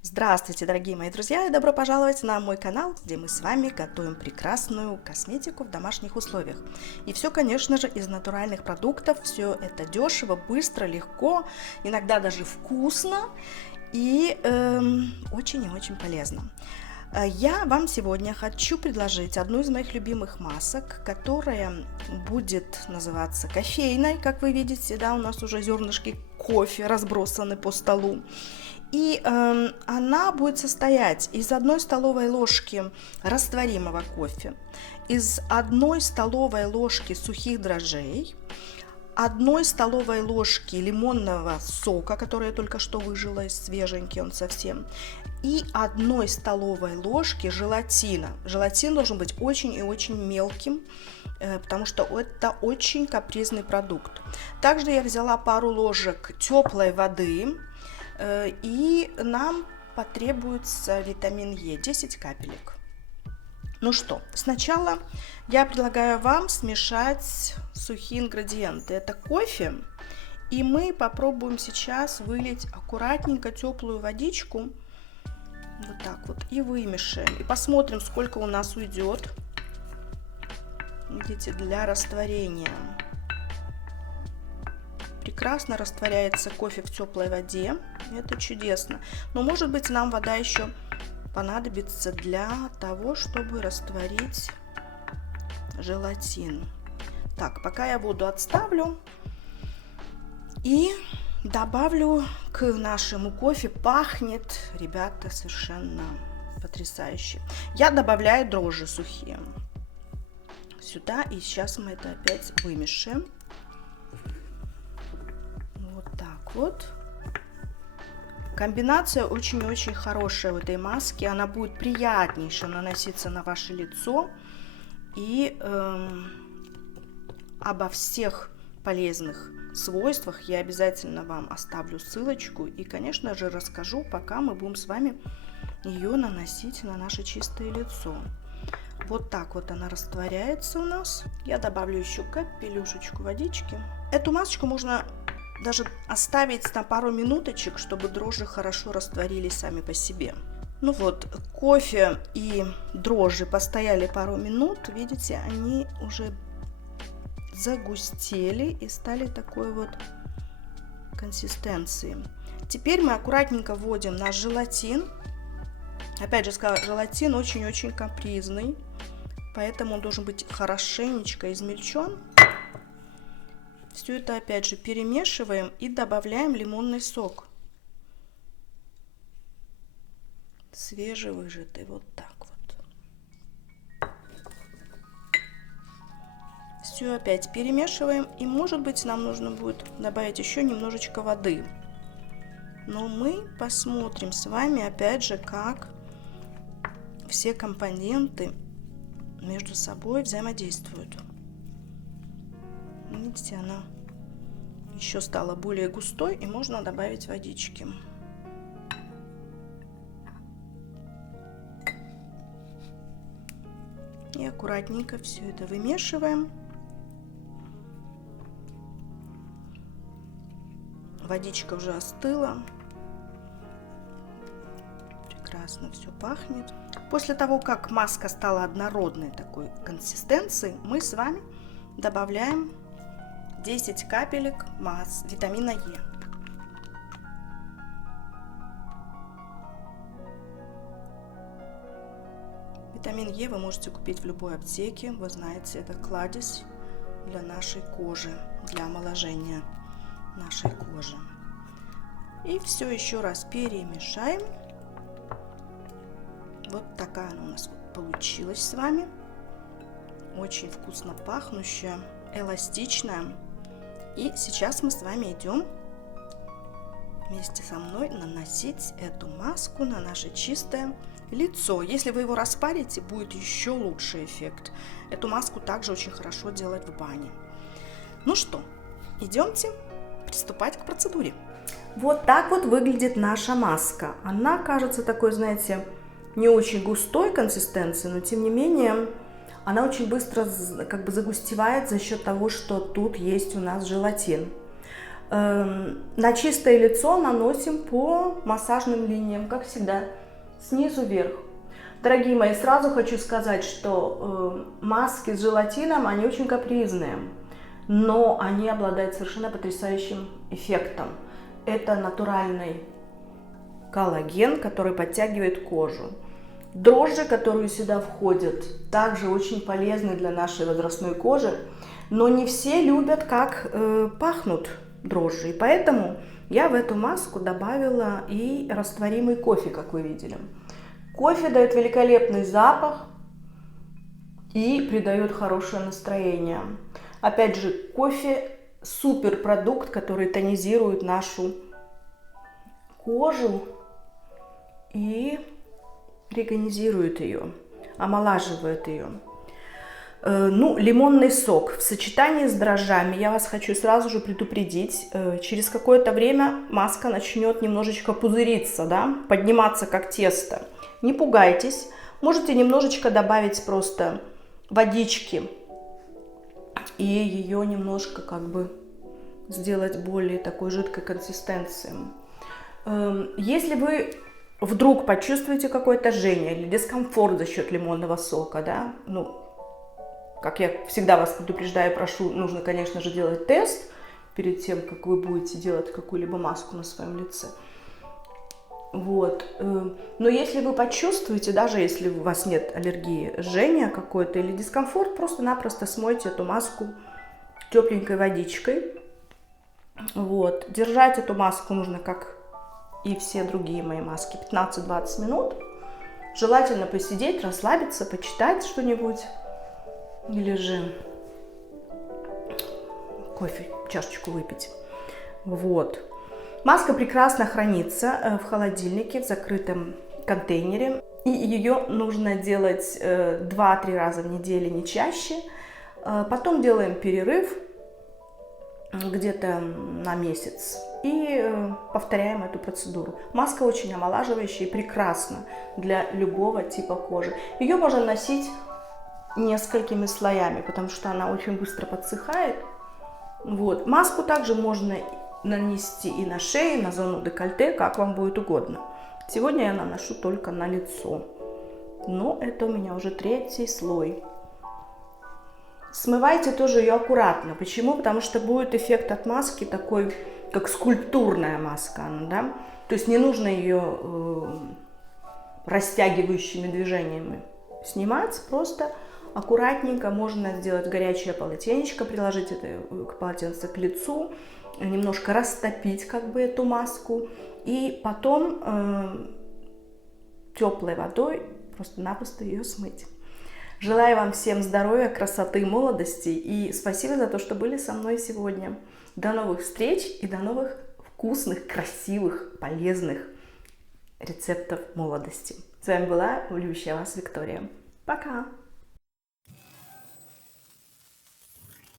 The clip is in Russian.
Здравствуйте, дорогие мои друзья, и добро пожаловать на мой канал, где мы с вами готовим прекрасную косметику в домашних условиях. И все, конечно же, из натуральных продуктов. Все это дешево, быстро, легко, иногда даже вкусно и очень и очень полезно. Я вам сегодня хочу предложить одну из моих любимых масок, которая будет называться кофейной. Как вы видите, да, у нас уже зернышки кофе разбросаны по столу. И она будет состоять из 1 столовой ложки растворимого кофе, из 1 столовой ложки сухих дрожжей, 1 столовой ложки лимонного сока, который я только что выжила из свеженький, он совсем, и 1 столовой ложки желатина. Желатин должен быть очень и очень мелким, потому что это очень капризный продукт. Также я взяла пару ложек теплой воды, и нам потребуется витамин Е, 10 капелек. Ну что, сначала я предлагаю вам смешать сухие ингредиенты. Это кофе, и мы попробуем сейчас вылить аккуратненько теплую водичку, вот так вот, и вымешаем. И посмотрим, сколько у нас уйдет, видите, для растворения. Прекрасно растворяется кофе в теплой воде, это чудесно. Но может быть нам вода еще понадобится для того, чтобы растворить желатин. Так, пока я воду отставлю и добавлю к нашему кофе. Пахнет, ребята, совершенно потрясающе. Я добавляю дрожжи сухие сюда, и сейчас мы это опять вымешаем. Вот. Комбинация очень-очень хорошая в этой маске. Она будет приятнейше наноситься на ваше лицо. И обо всех полезных свойствах я обязательно вам оставлю ссылочку. И, конечно же, расскажу, пока мы будем с вами ее наносить на наше чистое лицо. Вот так вот она растворяется у нас. Я добавлю еще капелюшечку водички. Эту масочку можно даже оставить на пару минуточек, чтобы дрожжи хорошо растворились сами по себе. Ну вот, кофе и дрожжи постояли пару минут. Видите, они уже загустели и стали такой вот консистенции. Теперь мы аккуратненько вводим наш желатин. Опять же сказала, желатин очень-очень капризный, поэтому он должен быть хорошенечко измельчен. Все это опять же перемешиваем и добавляем лимонный сок. Свежевыжатый, вот так вот. Все опять перемешиваем. И может быть нам нужно будет добавить еще немножечко воды. Но мы посмотрим с вами опять же, как все компоненты между собой взаимодействуют. Видите, она еще стала более густой, и можно добавить водички. И аккуратненько все это вымешиваем. Водичка уже остыла. Прекрасно все пахнет. После того, как маска стала однородной такой консистенции, мы с вами добавляем 10 капелек витамина Е. Витамин Е вы можете купить в любой аптеке. Вы знаете, это кладезь для нашей кожи, для омоложения нашей кожи. И все еще раз перемешаем. Вот такая она у нас получилась с вами. Очень вкусно пахнущая, эластичная. И сейчас мы с вами идем вместе со мной наносить эту маску на наше чистое лицо. Если вы его распарите, будет еще лучший эффект. Эту маску также очень хорошо делать в бане. Ну что, идемте приступать к процедуре. Вот так вот выглядит наша маска. Она кажется такой, знаете, не очень густой консистенции, но тем не менее она очень быстро как бы загустевает за счет того, что тут есть у нас желатин. На чистое лицо наносим по массажным линиям, как всегда, снизу вверх. Дорогие мои, сразу хочу сказать, что маски с желатином, они очень капризные, но они обладают совершенно потрясающим эффектом. Это натуральный коллаген, который подтягивает кожу. Дрожжи, которые сюда входят, также очень полезны для нашей возрастной кожи, но не все любят, как пахнут дрожжи. И поэтому я в эту маску добавила и растворимый кофе, как вы видели. Кофе дает великолепный запах и придает хорошее настроение. Опять же, кофе – суперпродукт, который тонизирует нашу кожу и регонизирует ее, омолаживает ее. Лимонный сок в сочетании с дрожжами, я вас хочу сразу же предупредить, через какое-то время маска начнет немножечко пузыриться, да, подниматься как тесто. Не пугайтесь, можете немножечко добавить просто водички и ее немножко как бы сделать более такой жидкой консистенции. Если вы вдруг почувствуете какое-то жжение или дискомфорт за счет лимонного сока, да, как я всегда вас предупреждаю, прошу, нужно, конечно же, делать тест перед тем, как вы будете делать какую-либо маску на своем лице. Вот. Но если вы почувствуете, даже если у вас нет аллергии, жжение какое-то или дискомфорт, просто-напросто смойте эту маску тепленькой водичкой. Вот. Держать эту маску нужно, как и все другие мои маски, 15-20 минут. Желательно посидеть, расслабиться, почитать что-нибудь. Или же кофе, чашечку выпить. Вот. Маска прекрасно хранится в холодильнике, в закрытом контейнере. И ее нужно делать 2-3 раза в неделю, не чаще. Потом делаем перерыв где-то на месяц и повторяем эту процедуру. Маска очень омолаживающая и прекрасна для любого типа кожи. Ее можно носить несколькими слоями, потому что она очень быстро подсыхает. Вот. Маску также можно нанести и на шею, на зону декольте, как вам будет угодно. Сегодня я наношу только на лицо, но это у меня уже 3-й слой. Смывайте тоже ее аккуратно. Почему? Потому что будет эффект от маски такой, как скульптурная маска, да? То есть не нужно ее растягивающими движениями снимать, просто аккуратненько можно сделать горячее полотенечко, приложить это полотенце к лицу, немножко растопить как бы эту маску и потом теплой водой просто-напросто ее смыть. Желаю вам всем здоровья, красоты, молодости и спасибо за то, что были со мной сегодня. До новых встреч и до новых вкусных, красивых, полезных рецептов молодости. С вами была любящая вас Виктория. Пока!